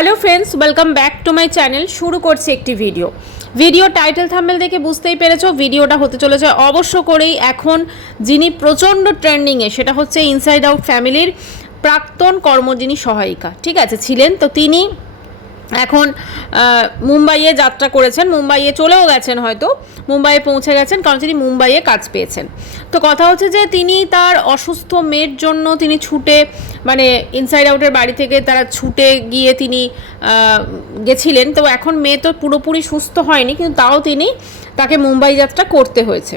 Hello friends, welcome back to my channel. শুরু করছি একটি ভিডিও টাইটেল থাম্বনেল দেখে বুঝতেই পেরেছো ভিডিওটা হতে চলেছে অবশ্য করেই এখন যিনি প্রচণ্ড ট্রেন্ডিংয়ে, সেটা হচ্ছে ইনসাইড আউট ফ্যামিলির প্রাক্তন কর্মজীবী সহায়িকা, ঠিক আছে, ছিলেন। তো তিনি এখন মুম্বাইয়ে যাত্রা করেছেন, মুম্বাইয়ে চলেও গেছেন, হয়তো মুম্বাইয়ে পৌঁছে গেছেন, কারণ তিনি মুম্বাইয়ে কাজ পেয়েছেন। তো কথা হচ্ছে যে তিনি তার অসুস্থ মেয়ের জন্য তিনি ছুটে, মানে ইনসাইড আউটের বাড়ি থেকে তারা ছুটে গিয়ে তিনি গেছিলেন। তো এখন মেয়ে তো পুরোপুরি সুস্থ হয়নি, কিন্তু তাও তাকে মুম্বাই যাত্রা করতে হয়েছে।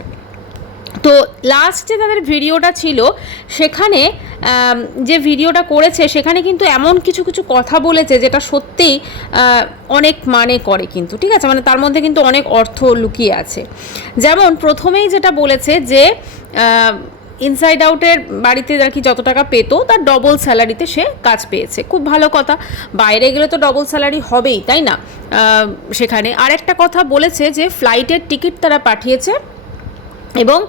তো লাস্ট যে তাদের ভিডিওটা ছিল, সেখানে যে ভিডিওটা করেছে সেখানে কিন্তু এমন কিছু কিছু কথা বলেছে যেটা সত্যিই অনেক মানে করে কিন্তু, ঠিক আছে, মানে তার মধ্যে কিন্তু অনেক অর্থ লুকিয়ে আছে। যেমন প্রথমেই যেটা বলেছে যে ইনসাইড আউটের বাড়িতে আর কি যত টাকা পেতো তার ডবল স্যালারিতে সে কাজ পেয়েছে, খুব ভালো কথা। বাইরে গেলে তো ডবল স্যালারি হবেই, তাই না? সেখানে আরেকটা কথা বলেছে যে ফ্লাইটের টিকিট তারা পাঠিয়েছে এবং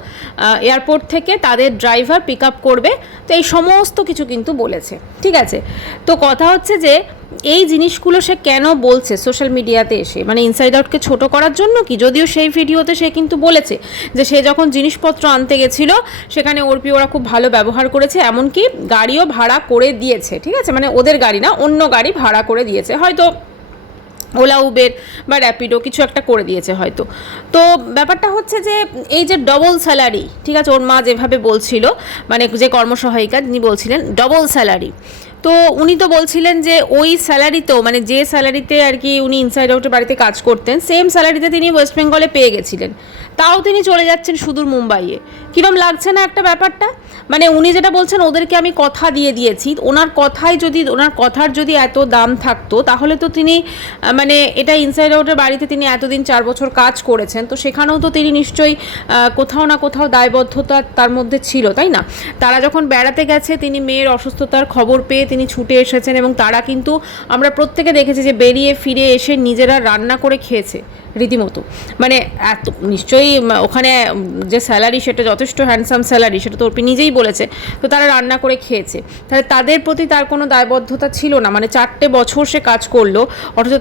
এয়ারপোর্ট থেকে তাদের ড্রাইভার পিক আপ করবে। তো এই সমস্ত কিছু কিন্তু বলেছে, ঠিক আছে। তো কথা হচ্ছে যে এই জিনিসগুলো সে কেন বলছে সোশ্যাল মিডিয়াতে এসে, মানে ইনসাইড আউটকে ছোটো করার জন্য কি? যদিও সেই ভিডিওতে সে কিন্তু বলেছে যে সে যখন জিনিসপত্র আনতে গেছিলো সেখানে ওরা খুব ভালো ব্যবহার করেছে, এমনকি গাড়িও ভাড়া করে দিয়েছে, ঠিক আছে, মানে ওদের গাড়ি না, অন্য গাড়ি ভাড়া করে দিয়েছে, হয়তো ওলা উবের বা র্যাপিডো কিছু একটা করে দিয়েছে হয়তো। তো ব্যাপারটা হচ্ছে যে এই যে ডবল স্যালারি, ঠিক আছে, ওর মা যেভাবে বলছিল, মানে যে কর্মসহায়িকা যিনি বলছিলেন ডবল স্যালারি, তো উনি তো বলছিলেন যে ওই স্যালারিতেও, মানে যে স্যালারিতে আর কি উনি ইনসাইড আউটের বাড়িতে কাজ করতেন, সেম স্যালারিতে তিনি ওয়েস্ট বেঙ্গলে পেয়ে গেছিলেন, তাও তিনি চলে যাচ্ছেন সুদূর মুম্বাইয়ে। কীরকম লাগছে না একটা ব্যাপারটা? মানে উনি যেটা বলছেন, ওদেরকে আমি কথা দিয়ে দিয়েছি, ওনার কথার যদি এত দাম থাকতো তাহলে তো তিনি, মানে এটা ইনসাইড আউটের বাড়িতে তিনি এতদিন 4 বছর কাজ করেছেন, তো সেখানেও তো তিনি নিশ্চয়ই কোথাও না কোথাও দায়বদ্ধতা তার মধ্যে ছিল, তাই না? তারা যখন বেড়াতে গেছে, তিনি মেয়ের অসুস্থতার খবর পেয়ে তিনি ছুটে এসেছেন, এবং তারা কিন্তু আমরা প্রত্যেকে দেখেছি যে বেরিয়ে ফিরে এসে নিজেরা রান্না করে খেয়েছে রীতিমতো। মানে এত নিশ্চয়ই ওখানে যে স্যালারি সেটা যথেষ্ট হ্যান্ডসাম স্যালারি, সেটা তো অর্পি নিজেই বলেছে। তো তারা রান্না করে খেয়েছে, তাহলে তাদের প্রতি তার কোনো দায়বদ্ধতা ছিল না? মানে 4টে বছর সে কাজ করলো, অথচ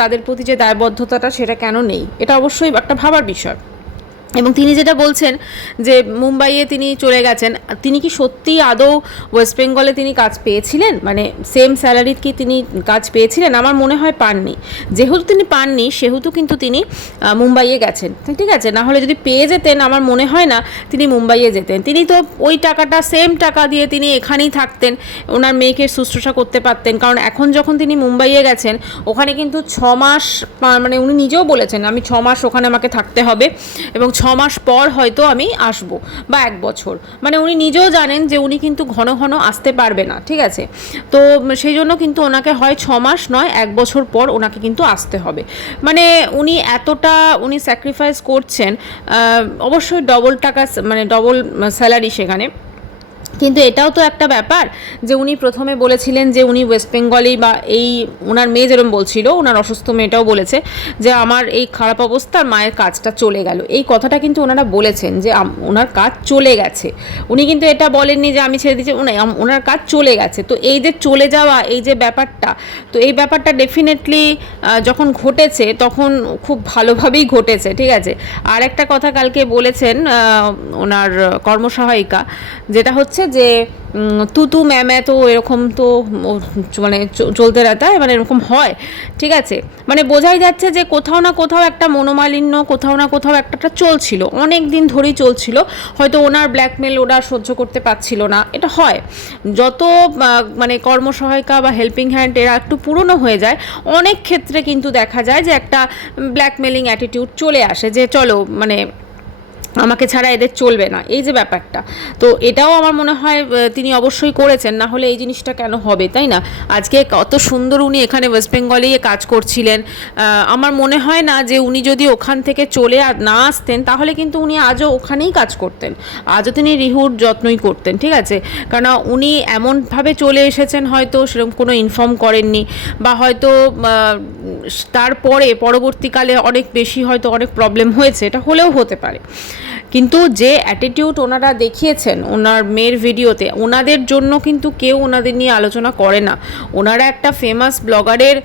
তাদের প্রতি যে দায়বদ্ধতাটা সেটা কেন নেই? এটা অবশ্যই একটা ভাবার বিষয়। এবং তিনি যেটা বলছেন যে মুম্বাইয়ে তিনি চলে গেছেন, তিনি কি সত্যিই আদৌ ওয়েস্ট বেঙ্গলে তিনি কাজ পেয়েছিলেন? মানে সেম স্যালারির কি তিনি কাজ পেয়েছিলেন? আমার মনে হয় পাননি। যেহেতু তিনি পাননি, সেহেতু কিন্তু তিনি মুম্বাইয়ে গেছেন, ঠিক আছে। না হলে যদি পেয়ে যেতেন, আমার মনে হয় না তিনি মুম্বাইয়ে যেতেন। তিনি তো ওই টাকাটা, সেম টাকা দিয়ে তিনি এখানেই থাকতেন, ওনার মেয়েকে শুশ্রূষা করতে পারতেন। কারণ এখন যখন তিনি মুম্বাইয়ে গেছেন, ওখানে কিন্তু 6 মাস, মানে উনি নিজেও বলেছেন আমি 6 মাস ওখানে আমাকে থাকতে হবে, এবং 6 মাস পর হয়তো আমি আসবো, বা 1 বছর। মানে উনি নিজেও জানেন যে উনি কিন্তু ঘন ঘন আসতে পারবে না, ঠিক আছে। তো সেই জন্য কিন্তু ওনাকে হয় 6 মাস নয় 1 বছর পর ওনাকে কিন্তু আসতে হবে। মানে উনি এতটা স্যাক্রিফাইস করছেন, অবশ্যই ডবল টাকা, মানে ডবল স্যালারি সেখানে। কিন্তু এটাও তো একটা ব্যাপার যে উনি প্রথমে বলেছিলেন যে উনি ওয়েস্ট বেঙ্গলি, বা এই ওনার মেয়ে যেরকম বলছিল, ওনার অসুস্থ মেয়েটাও বলেছে যে আমার এই খারাপ অবস্থার মায়ের কাজটা চলে গেল। এই কথাটা কিন্তু ওনারা বলেছেন যে ওনার কাজ চলে গেছে। উনি কিন্তু এটা বলেননি যে আমি ছেড়ে দিচ্ছি, ওনার কাজ চলে গেছে। তো এই যে চলে যাওয়া, এই যে ব্যাপারটা, তো এই ব্যাপারটা ডেফিনেটলি যখন ঘটেছে তখন খুব ভালোভাবেই ঘটেছে, ঠিক আছে। আর একটা কথা কালকে বলেছেন ওনার কর্মসহায়িকা, যেটা হচ্ছে যে তু ম্যামে, তো এরকম তো মানে চলতে রাতা, মানে এরকম হয়, ঠিক আছে। মানে বোঝাই যাচ্ছে যে কোথাও না কোথাও একটা মনোমালিন্য, কোথাও না কোথাও একটা চলছিল, অনেক দিন ধরেই চলছিল। হয়তো ওনার ব্ল্যাকমেল ওরা সহ্য করতে পারছিল না, এটা হয়। যত মানে কর্মসহায়িকা বা হেল্পিং হ্যান্ড এরা একটু পুরনো হয়ে যায়, অনেক ক্ষেত্রে কিন্তু দেখা যায় যে একটা ব্ল্যাকমেলিং অ্যাটিটিউড চলে আসে, যে চলো মানে আমাকে ছাড়া এদের চলবে না, এই যে ব্যাপারটা। তো এটাও আমার মনে হয় তিনি অবশ্যই করেছেন, না হলে এই জিনিসটা কেন হবে, তাই না? আজকে কত সুন্দর উনি এখানে ওয়েস্ট বেঙ্গলেই কাজ করছিলেন। আমার মনে হয় না যে উনি যদি ওখান থেকে চলে না আসতেন, তাহলে কিন্তু উনি আজও ওখানেই কাজ করতেন, আজও তিনি রিহুর যত্নই করতেন, ঠিক আছে। কারণ উনি এমনভাবে চলে এসেছেন, হয়তো সেরকম কোনো ইনফর্ম করেননি, বা হয়তো তারপরে পরবর্তীকালে অনেক বেশি হয়তো অনেক প্রবলেম হয়েছে, এটা হলেও হতে পারে। কিন্তু যে অ্যাটিটিউড ওনারা দেখিয়েছেন ওনার মেয়ের ভিডিওতে, ওনাদের জন্য কিন্তু কেউ ওনাদের নিয়ে আলোচনা করে না। ওনারা একটা ফেমাস ব্লগারের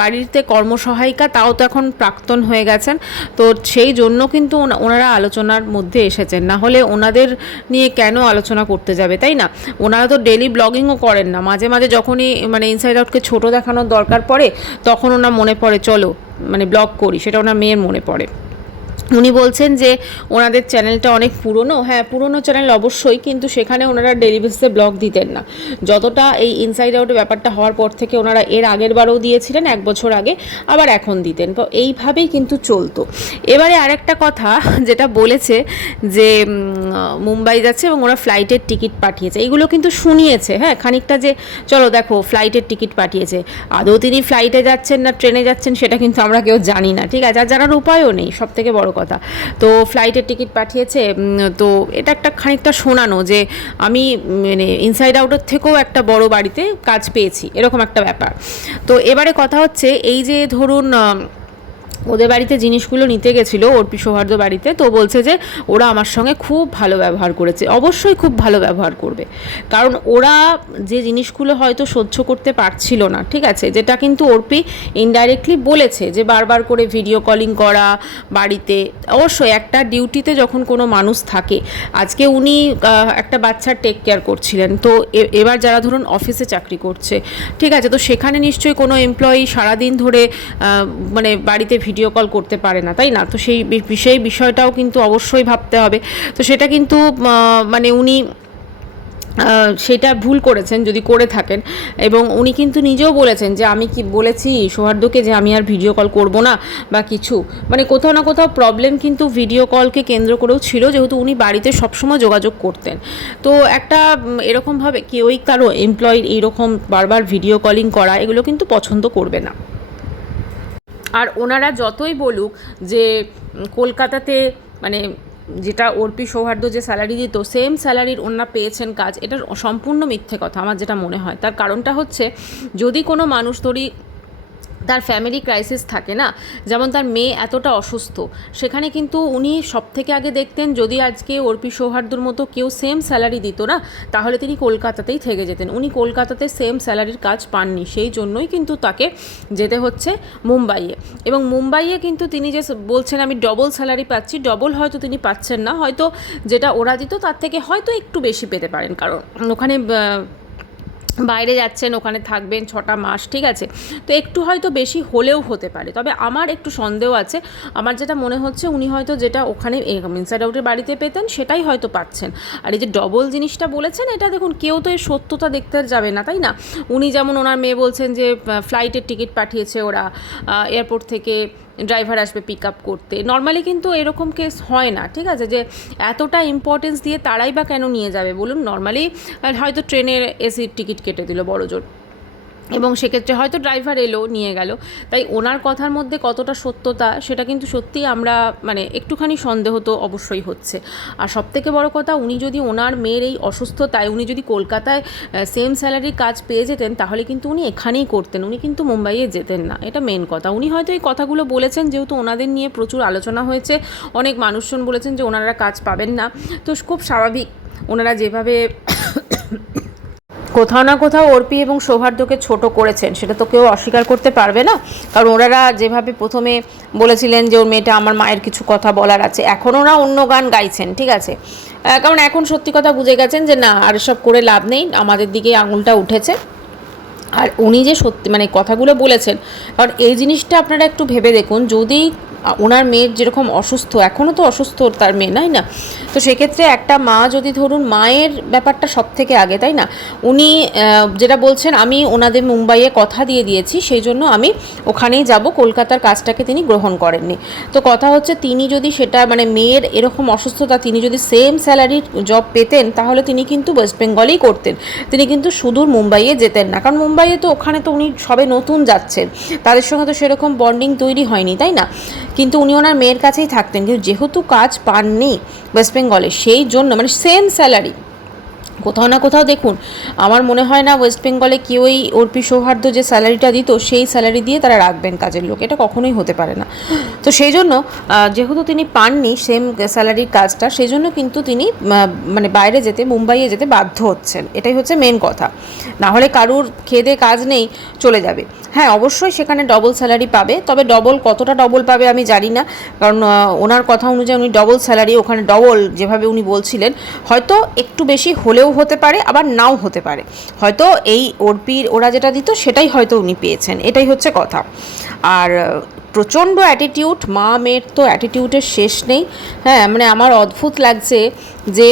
বাড়িতে কর্মসহায়িকা, তাও তো এখন প্রাক্তন হয়ে গেছেন, তো সেই জন্য কিন্তু ওনারা আলোচনার মধ্যে এসেছেন, না হলে ওনাদের নিয়ে কেন আলোচনা করতে যাবে, তাই না? ওনারা তো ডেলি ব্লগিংও করেন না, মাঝে মাঝে যখনই মানে ইনসাইড আউটকে ছোটো দেখানোর দরকার পড়ে তখন ওনার মনে পড়ে চলো মানে ব্লগ করি, সেটা ওনার মেয়ের মনে পড়ে। উনি বলছেন যে ওনাদের চ্যানেলটা অনেক পুরনো, হ্যাঁ পুরনো চ্যানেল অবশ্যই, কিন্তু সেখানে ওনারা ডেলি বেসিসে ব্লগ দিতেন না। যতটা এই ইনসাইড আউটের ব্যাপারটা হওয়ার পর থেকে ওনারা এর আগের বারেও দিয়েছিলেন 1 বছর আগে, আবার এখন দিতেন, তো এইভাবেই কিন্তু চলতো। এবারে আরেকটা কথা যেটা বলেছে যে মুম্বাই যাচ্ছে এবং ওরা ফ্লাইটের টিকিট পাঠিয়েছে, এইগুলো কিন্তু শুনিয়েছে, হ্যাঁ খানিকটা, যে চলো দেখো ফ্লাইটের টিকিট পাঠিয়েছে। আদৌ তিনি ফ্লাইটে যাচ্ছেন না ট্রেনে যাচ্ছেন সেটা কিন্তু আমরা কেউ জানি না, ঠিক আছে, আর জানার উপায়ও নেই, সব থেকে বড় কথা। তো ফ্লাইটের টিকিট পাঠিয়েছে, তো এটা একটা খানিকটা শোনানো যে আমি মানে ইনসাইড আউটের থেকেও একটা বড় বাড়িতে কাজ পেয়েছি, এরকম একটা ব্যাপার। তো এবারে কথা হচ্ছে এই যে ধরুন ওদের বাড়িতে জিনিসগুলো নিতে গেছিলো অর্পি সৌহার্দ্য বাড়িতে, তো বলছে যে ওরা আমার সঙ্গে খুব ভালো ব্যবহার করেছে। অবশ্যই খুব ভালো ব্যবহার করবে, কারণ ওরা যে জিনিসগুলো হয়তো সহ্য করতে পারছিল না, ঠিক আছে, যেটা কিন্তু অর্পি ইনডাইরেক্টলি বলেছে যে বারবার করে ভিডিও কলিং করা বাড়িতে। অবশ্যই একটা ডিউটিতে যখন কোনো মানুষ থাকে, আজকে উনি একটা বাচ্চার টেক কেয়ার করছিলেন, তো এবার যারা ধরুন অফিসে চাকরি করছে, ঠিক আছে, তো সেখানে নিশ্চয়ই কোনো এমপ্লয়ি সারাদিন ধরে মানে বাড়িতে ভিডিও কল করতে পারে না, তাই না? তো সেই বিষয়টাও কিন্তু অবশ্যই ভাবতে হবে। তো সেটা কিন্তু মানে উনি সেটা ভুল করেছেন যদি করে থাকেন, এবং উনি কিন্তু নিজেও বলেছেন যে আমি কি বলেছি সৌহার্দ্যকে যে আমি আর ভিডিও কল করব না বা কিছু, মানে কোথাও না কোথাও প্রবলেম কিন্তু ভিডিও কলকে কেন্দ্র করেও ছিল, যেহেতু উনি বাড়িতে সবসময় যোগাযোগ করতেন। তো একটা এরকমভাবে কেউই কারো এমপ্লয়ির এইরকম বারবার ভিডিও কলিং করা, এগুলো কিন্তু পছন্দ করবে না। আর ওনারা যতই বলুক যে কলকাতাতে মানে যেটা অর্পি সৌহার্দ্য যে স্যালারি দিত সেম স্যালারির ওনারা পেয়েছেন কাজ, এটা সম্পূর্ণ মিথ্যে কথা আমার যেটা মনে হয়। তার কারণটা হচ্ছে, যদি কোনো মানুষ ধরি তার ফ্যামিলি ক্রাইসিস থাকে না, যেমন তার মেয়ে এতটা অসুস্থ, সেখানে কিন্তু উনি সব থেকে আগে দেখতেন যদি আজকে অর্পি সৌহার্দ্যর মতো কেউ সেম স্যালারি দিত না, তাহলে তিনি কলকাতাতেই থেকে যেতেন। উনি কলকাতাতে সেম স্যালারির কাজ পাননি, সেই জন্যই কিন্তু তাকে যেতে হচ্ছে মুম্বাইয়ে। এবং মুম্বাইয়ে কিন্তু তিনি যে বলছেন আমি ডবল স্যালারি পাচ্ছি, ডবল হয়তো তিনি পাচ্ছেন না, হয়তো যেটা ওরা দিত তার থেকে হয়তো একটু বেশি পেতে পারেন, কারণ ওখানে বাইরে যাচ্ছেন, ওখানে থাকবেন 6টা মাস, ঠিক আছে, তো একটু হয়তো বেশি হলেও হতে পারে। তবে আমার একটু সন্দেহ আছে, আমার যেটা মনে হচ্ছে উনি হয়তো যেটা ওখানে ইনসাইড আউটের বাড়িতে পেতেন সেটাই হয়তো পাচ্ছেন। আর এই যে ডবল জিনিসটা বলেছেন, এটা দেখুন কেউ তো এর সত্যতা দেখতে যাবে না, তাই না? উনি যেমন ওনার মেয়ে বলছেন যে ফ্লাইটের টিকিট পাঠিয়েছে ওরা, এয়ারপোর্ট থেকে ড্রাইভার আসবে পিক আপ করতে, নর্মালি কিন্তু এরকম কেস হয় না, ঠিক আছে, যে এতটা ইম্পর্টেন্স দিয়ে তারাই বা কেন নিয়ে যাবে বলুন? নর্মালি হয়তো ট্রেনের এসির টিকিট কেটে দিল বড়জোর, এবং সেক্ষেত্রে হয়তো ড্রাইভার এলো নিয়ে গেল। তাই ওনার কথার মধ্যে কতটা সত্যতা সেটা কিন্তু সত্যিই আমরা মানে একটুখানি সন্দেহ তো অবশ্যই হচ্ছে। আর সবথেকে বড় কথা, উনি যদি ওনার মেয়ের এই অসুস্থতায় উনি যদি কলকাতায় সেম স্যালারির কাজ পেয়ে যেতেন, তাহলে কিন্তু উনি এখানেই করতেন, উনি কিন্তু মুম্বাইয়ে যেতেন না, এটা মেন কথা। উনি হয়তো এই কথাগুলো বলেছেন যেহেতু ওনাদের নিয়ে প্রচুর আলোচনা হয়েছে, অনেক মানুষজন বলেছেন যে ওনারা কাজ পাবেন না, তো খুব স্বাভাবিক ওনারা যেভাবে কোথাও না কোথাও অর্পি এবং সৌহার্দ্যকে ছোট করেছেন, সেটা তো কেউ অস্বীকার করতে পারবে না। কারণ ওনারা যেভাবে প্রথমে বলেছিলেন যে ওর মেয়েটা আমার মায়ের কিছু কথা বলার আছে, এখন ওরা অন্য গান গাইছেন, ঠিক আছে, কারণ এখন সত্যি কথা বুঝে গেছেন যে না আর সব করে লাভ নেই, আমাদের দিকে আঙুলটা উঠেছে। আর উনি যে সত্যি মানে কথাগুলো বলেছেন, কারণ এই জিনিসটা আপনারা একটু ভেবে দেখুন, যদি ওনার মেয়ের যেরকম অসুস্থ, এখনও তো অসুস্থ তার মেয়ে, নাই না? তো সেক্ষেত্রে একটা মা যদি ধরুন, মায়ের ব্যাপারটা সব থেকে আগে, তাই না? উনি যেটা বলছেন আমি ওনাদের মুম্বাইয়ে কথা দিয়ে দিয়েছি, সেই জন্য আমি ওখানেই যাব, কলকাতার কাজটাকে তিনি গ্রহণ করেননি। তো কথা হচ্ছে তিনি যদি সেটা মানে মেয়ের এরকম অসুস্থতা, তিনি যদি সেম স্যালারির জব পেতেন, তাহলে তিনি কিন্তু ওয়েস্ট বেঙ্গলেই করতেন, তিনি কিন্তু সুদূর মুম্বাইয়ে যেতেন না। কারণ মুম্বাইয়ে তো ওখানে তো উনি সবে নতুন যাচ্ছেন, তাদের সঙ্গে তো সেরকম বন্ডিং তৈরি হয়নি, তাই না? কিন্তু উনি ওনার মেয়ের কাছেই থাকতেন, কিন্তু যেহেতু কাজ পাননি ওয়েস্ট বেঙ্গলে, সেই জন্য মানে সেম স্যালারি কোথাও না কোথাও দেখুন, আমার মনে হয় না ওয়েস্ট বেঙ্গলে কেউই অর্পি সৌহার্দ্য যে স্যালারিটা দিত সেই স্যালারি দিয়ে তারা রাখবেন কাজের লোক, এটা কখনোই হতে পারে না। তো সেই জন্য যেহেতু তিনি পাননি সেম স্যালারির কাজটা, সেই জন্য কিন্তু তিনি মানে বাইরে যেতে, মুম্বাইয়ে যেতে বাধ্য হচ্ছেন, এটাই হচ্ছে মেন কথা। না হলে কারুর খেদে কাজ নেই, চলে যাবে। হ্যাঁ, অবশ্যই সেখানে ডবল স্যালারি পাবে, তবে ডবল কতটা ডবল পাবে আমি জানি না, কারণ ওনার কথা অনুযায়ী উনি ডবল স্যালারি, ওখানে ডবল যেভাবে উনি বলছিলেন, হয়তো একটু বেশি হলেও হতে পারে, আবার নাও হতে পারে। হয়তো এই অর্পির ওরা যেটা দিত সেটাই হয়তো উনি পেয়েছেন, এটাই হচ্ছে কথা। আর প্রচণ্ড অ্যাটিটিউড, মা মেয়ের তো অ্যাটিটিউডের শেষ নেই। হ্যাঁ, মানে আমার অদ্ভুত লাগছে যে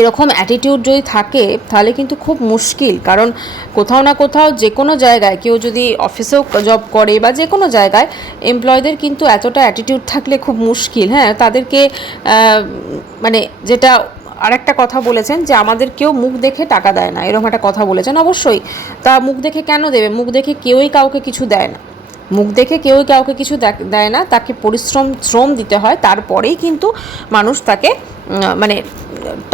এরকম অ্যাটিটিউড যদি থাকে তাহলে কিন্তু খুব মুশকিল, কারণ কোথাও না কোথাও যে কোনো জায়গায় কেউ যদি অফিসেও জব করে বা যে কোনো জায়গায় এমপ্লয়ীদের কিন্তু এতটা অ্যাটিটিউড থাকলে খুব মুশকিল। হ্যাঁ, তাদেরকে মানে যেটা আরেকটা কথা বলেছেন যে আমাদের কেউ মুখ দেখে টাকা দেয় না, এরকম একটা কথা বলেছেন। অবশ্যই, তা মুখ দেখে কেন দেবে? মুখ দেখে কেউই কাউকে কিছু দেয় না, মুখ দেখে কেউই কাউকে কিছু দেয় না, তাকে শ্রম দিতে হয়, তারপরেই কিন্তু মানুষ তাকে মানে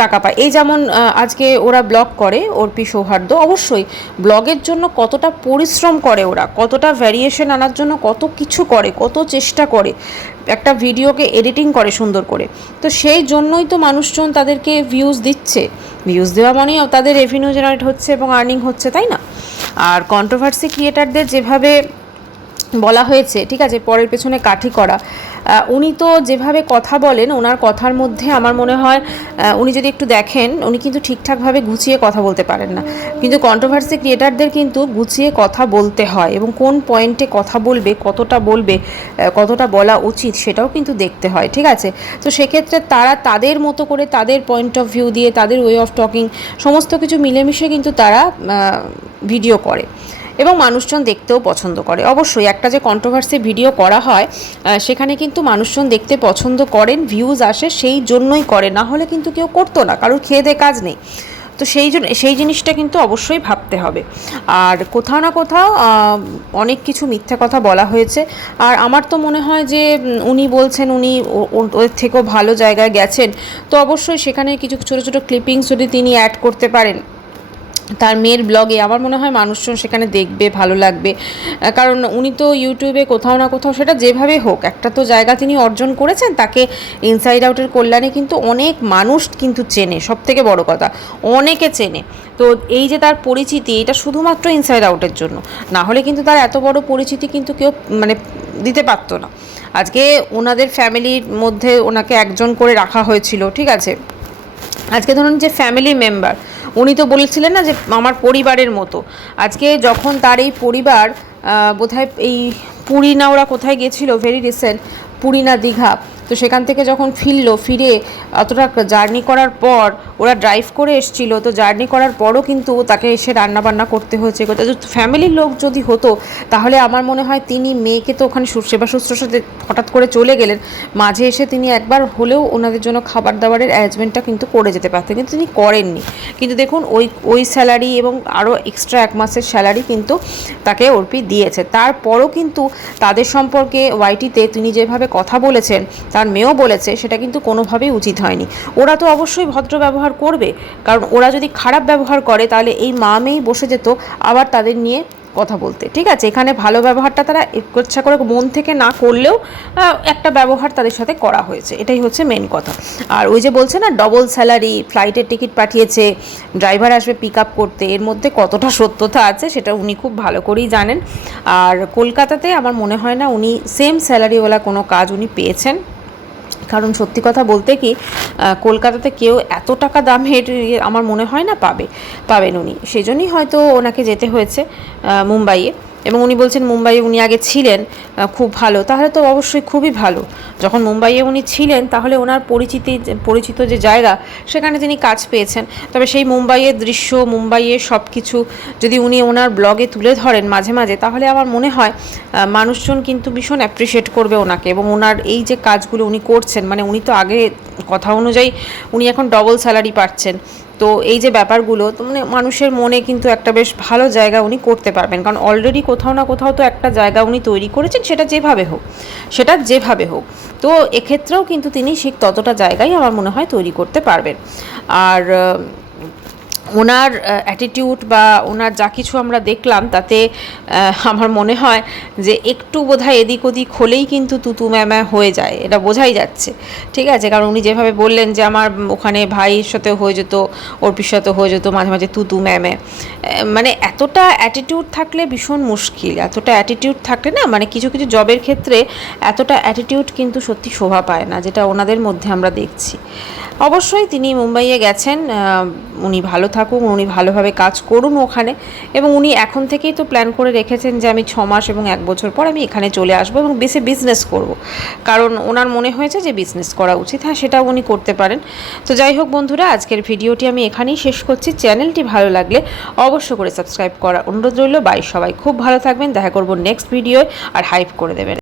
টাকা পায়। এই যেমন আজকে ওরা ব্লগ করে অর্পি সৌহার্দ্য, অবশ্যই ব্লগের জন্য কতটা পরিশ্রম করে ওরা, কতটা ভ্যারিয়েশন আনার জন্য কত কিছু করে, কত চেষ্টা করে, একটা ভিডিওকে এডিটিং করে সুন্দর করে। তো সেই জন্যই তো মানুষজন তাদেরকে ভিউজ দিচ্ছে, ভিউজ দেওয়া মানেই তাদের রেভিনিউ জেনারেট হচ্ছে এবং আর্নিং হচ্ছে, তাই না? আর কন্ট্রোভার্সি ক্রিয়েটারদের যেভাবে বলা হয়েছে, ঠিক আছে, পরের পেছনে কাঠি করা, উনি তো যেভাবে কথা বলেন, ওনার কথার মধ্যে আমার মনে হয় উনি যদি একটু দেখেন, উনি কিন্তু ঠিকঠাকভাবে গুছিয়ে কথা বলতে পারেন না। কিন্তু কন্ট্রোভার্সি ক্রিয়েটারদের কিন্তু গুছিয়ে কথা বলতে হয়, এবং কোন পয়েন্টে কথা বলবে, কতটা বলা উচিত সেটাও কিন্তু দেখতে হয়, ঠিক আছে? তো সেক্ষেত্রে তারা তাদের মতো করে, তাদের পয়েন্ট অফ ভিউ দিয়ে, তাদের ওয়ে অফ টকিং সমস্ত কিছু মিলেমিশে কিন্তু তারা ভিডিও করে এবং মানুষজন দেখতেও পছন্দ করে। অবশ্যই একটা যে কন্ট্রোভার্সি ভিডিও করা হয় সেখানে কিন্তু মানুষজন দেখতে পছন্দ করেন, ভিউজ আসে, সেই জন্যই করে, না হলে কিন্তু কেউ করতো না, কারোর খেয়ে দেয়ে কাজ নেই। তো সেই জিনিসটা কিন্তু অবশ্যই ভাবতে হবে। আর কোথাও না কোথাও অনেক কিছু মিথ্যা কথা বলা হয়েছে, আর আমার তো মনে হয় যে উনি বলছেন উনি ওর থেকেও ভালো জায়গায় গেছেন, তো অবশ্যই সেখানে কিছু ছোটো ছোটো ক্লিপিংস যদি তিনি অ্যাড করতে পারেন তার মেয়ের ব্লগে, আমার মনে হয় মানুষজন সেখানে দেখবে, ভালো লাগবে। কারণ উনি তো ইউটিউবে কোথাও না কোথাও, সেটা যেভাবে হোক, একটা তো জায়গা তিনি অর্জন করেছেন, তাকে ইনসাইড আউটের কল্যাণে কিন্তু অনেক মানুষ কিন্তু চেনে, সবথেকে বড় কথা অনেকে চেনে। তো এই যে তার পরিচিতি, এটা শুধুমাত্র ইনসাইড আউটের জন্য, না হলে কিন্তু তার এত বড় পরিচিতি কিন্তু কেউ মানে দিতে পারতো না। আজকে ওনাদের ফ্যামিলির মধ্যে ওনাকে একজন করে রাখা হয়েছিল, ঠিক আছে? আজকে ধরুন যে ফ্যামিলি মেম্বার, উনি তো বলেছিলেন না যে আমার পরিবারের মতো। আজকে যখন তার এই পরিবার বোধহয় এই পুরী না ওরা কোথায় গেছিল ভেরি রিসেন্ট, পুরী না দীঘা, তো সেখান থেকে যখন ফিরে অতটা জার্নি করার পর ওরা ড্রাইভ করে এসেছিল, তো জার্নি করার পরও কিন্তু তাকে এসে রান্নাবান্না করতে হয়েছে। ফ্যামিলির লোক যদি হতো তাহলে আমার মনে হয় তিনি মেয়েকে তো ওখানে সেবা শুশ্রূষার সাথে হঠাৎ করে চলে গেলেন, মাঝে এসে তিনি একবার হলেও ওনাদের জন্য খাবার দাবারের অ্যারেঞ্জমেন্টটা কিন্তু করে যেতে পারতেন, কিন্তু তিনি করেননি। কিন্তু দেখুন ওই স্যালারি এবং আরও এক্সট্রা 1 মাসের স্যালারি কিন্তু তাকে অর্পি দিয়েছে, তারপরও কিন্তু তাদের সম্পর্কে ওয়াইটিতে তিনি যেভাবে কথা বলেছেন, তার মেয়েও বলেছে, সেটা কিন্তু কোনোভাবেই উচিত হয়নি। ওরা তো অবশ্যই ভদ্র ব্যবহার করবে, কারণ ওরা যদি খারাপ ব্যবহার করে তাহলে এই মা মেয়েই বসে যেত আবার তাদের নিয়ে কথা বলতে, ঠিক আছে? এখানে ভালো ব্যবহারটা তারা ইচ্ছা করে মন থেকে না করলেও একটা ব্যবহার তাদের সাথে করা হয়েছে, এটাই হচ্ছে মেন কথা। আর ওই যে বলছে না ডবল স্যালারি, ফ্লাইটের টিকিট পাঠিয়েছে, ড্রাইভার আসবে পিক আপ করতে, এর মধ্যে কতটা সত্যতা আছে সেটা উনি খুব ভালো করেই জানেন। আর কলকাতাতে আমার মনে হয় না উনি সেম স্যালারিওয়ালা কোনো কাজ উনি পেয়েছেন, কারণ সত্যি কথা বলতে কি কলকাতাতে কেউ এত টাকা দামের আমার মনে হয় না পাবেন উনি, সেজন্যই হয়তো ওনাকে যেতে হয়েছে মুম্বাইয়ে। এবং উনি বলছেন মুম্বাইয়ে উনি আগে ছিলেন, খুব ভালো, তাহলে তো অবশ্যই খুবই ভালো। যখন মুম্বাইয়ে উনি ছিলেন তাহলে ওনার পরিচিত যে জায়গা সেখানে তিনি কাজ পেয়েছেন। তবে সেই মুম্বাইয়ের দৃশ্য, মুম্বাইয়ের সব কিছু যদি উনি ওনার ব্লগে তুলে ধরেন মাঝে মাঝে, তাহলে আমার মনে হয় মানুষজন কিন্তু ভীষণ অ্যাপ্রিসিয়েট করবে ওনাকে, এবং ওনার এই যে কাজগুলো উনি করছেন, মানে উনি তো আগে কথা অনুযায়ী উনি এখন ডবল স্যালারি পাচ্ছেন, তো এই যে ব্যাপারগুলো, তো মানে মানুষের মনে কিন্তু একটা বেশ ভালো জায়গা উনি করতে পারবেন, কারণ অলরেডি কোথাও না কোথাও তো একটা জায়গা উনি তৈরি করেছেন, সেটা যেভাবে হোক। তো এক্ষেত্রেও কিন্তু তিনি ঠিক ততটা জায়গায় আমার মনে হয় তৈরি করতে পারবেন। আর ওনার অ্যাটিটিউড বা ওনার যা কিছু আমরা দেখলাম তাতে আমার মনে হয় যে একটু বোধহয় এদিক ওদিক হলেই কিন্তু তুতু ম্যামা হয়ে যায়, এটা বোঝাই যাচ্ছে। ঠিক আছে, কারণ উনি যেভাবে বললেন যে আমার ওখানে ভাইয়ের সাথে হয়ে যেত, অর্পির সাথে হয়ে যেত মাঝে মাঝে তুতু ম্যামে, মানে এতটা অ্যাটিটিউড থাকলে ভীষণ মুশকিল। এতটা অ্যাটিটিউড থাকলে না, মানে কিছু কিছু জবের ক্ষেত্রে এতটা অ্যাটিটিউড কিন্তু সত্যি শোভা পায় না, যেটা ওনাদের মধ্যে আমরা দেখছি। অবশ্যই তিনি মুম্বাইয়ে গেছেন, উনি ভালো থাকুন, উনি ভালোভাবে কাজ করুন ওখানে, এবং উনি এখন থেকেই তো প্ল্যান করে রেখেছেন যে আমি 6 মাস এবং 1 বছর পর আমি এখানে চলে আসবো এবং বেশি বিজনেস করব, কারণ ওনার মনে হয়েছে যে বিজনেস করা উচিত। হ্যাঁ, সেটাও উনি করতে পারেন। তো যাই হোক বন্ধুরা, আজকের ভিডিওটি আমি এখানেই শেষ করছি। চ্যানেলটি ভালো লাগলে অবশ্য করে সাবস্ক্রাইব করার অনুরোধ রইল। বাই, সবাই খুব ভালো থাকবেন, দেখা করব নেক্সট ভিডিওয়, আর হাইপ করে দেবেন।